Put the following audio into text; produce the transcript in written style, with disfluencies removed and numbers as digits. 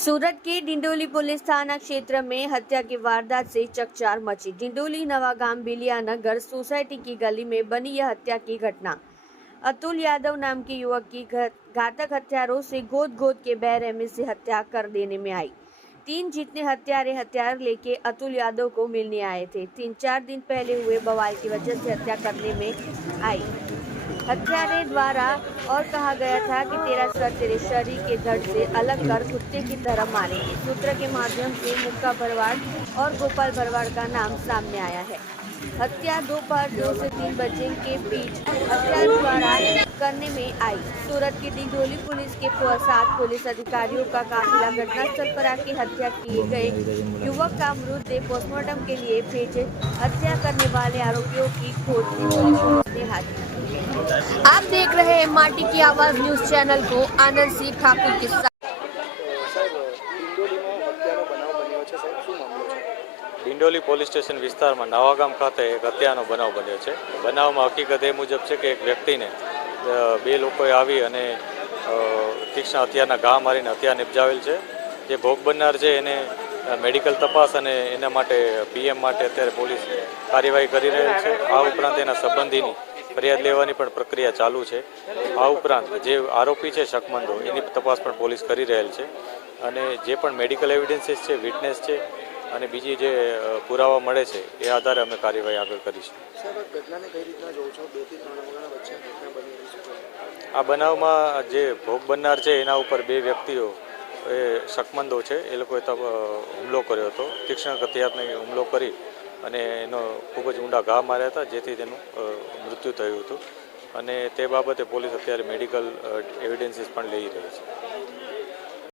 सूरत के डिंडोली पुलिस थाना क्षेत्र में हत्या की वारदात से चकचार मची। डिंडोली नवागाम बिलिया नगर सोसाइटी की गली में बनी यह हत्या की घटना अतुल यादव नाम के युवक की घातक हथियारों से गोद गोद के बेरहमी से हत्या कर देने में आई। 3 जितने हथियार लेके अतुल यादव को मिलने आए थे। 3-4 दिन पहले हुए बवाल की वजह से हत्या करने में आई। हत्यारे द्वारा और कहा गया था कि तेरा सर तेरे शरीर के धड़ से अलग कर कुत्ते की तरह मारेंगे। सूत्र के माध्यम से मुक्का भरवाड़ और गोपाल भरवाड़ का नाम सामने आया है। हत्या दोपहर 2 से 3 बजे के बीच हत्यारे द्वारा करने में आई। सूरत की डिंडोली पुलिस के 7 पुलिस अधिकारियों का काफिला घटनास्थल पर आके हत्या किए गए युवक का मृतदेह पोस्टमार्टम के लिए भेजे। हत्या करने वाले आरोपियों की खोज डिंडोली पुलिस ने हाथ की। आप देख रहे हैं माटी की आवाज न्यूज चैनल को। आनंद सिंह ठाकुर के साथ। डिंडोली पोलीस स्टेशन विस्तार में नवागाम खाते एक हत्याનો બનાવ બન્યો છે। બનાવમાં હકીકત એ મુજબ છે કે એક વ્યક્તિને બે લોકોએ આવી અને તીક્ષ્ણ હથિયારના ઘા મારીને હત્યા નિપજાવેલ છે। જે ભોગ બનનાર છે એને મેડિકલ તપાસ અને એના માટે પીએમ માટે અત્યારે પોલીસ કાર્યવાહી કરી રહેલ છે। આ ઉપરાંત એના સંબંધીની ફરિયાદ લેવાની પણ પ્રક્રિયા ચાલુ છે। આ ઉપરાંત જે આરોપી છે શકમંદો એની તપાસ પણ પોલીસ કરી રહેલ છે અને જે પણ મેડિકલ એવિડન્સીસ છે, વિટનેસ છે અને બીજી જે પુરાવા મળે છે એ આધારે અમે કાર્યવાહી આગળ કરીશું। આ બનાવમાં જે ભોગ બનનાર છે એના ઉપર બે વ્યક્તિઓ એ શકમંદો છે એ લોકોએ હુમલો કર્યો હતો। તીક્ષ્ણ હથિયારનો હુમલો કરી અને એનો ખૂબ જ ઊંડા ઘા માર્યા હતા, જેથી તેનું મૃત્યુ થયું હતું અને તે બાબતે પોલીસ અત્યારે મેડિકલ એવિડન્સીસ પણ લઈ રહી છે।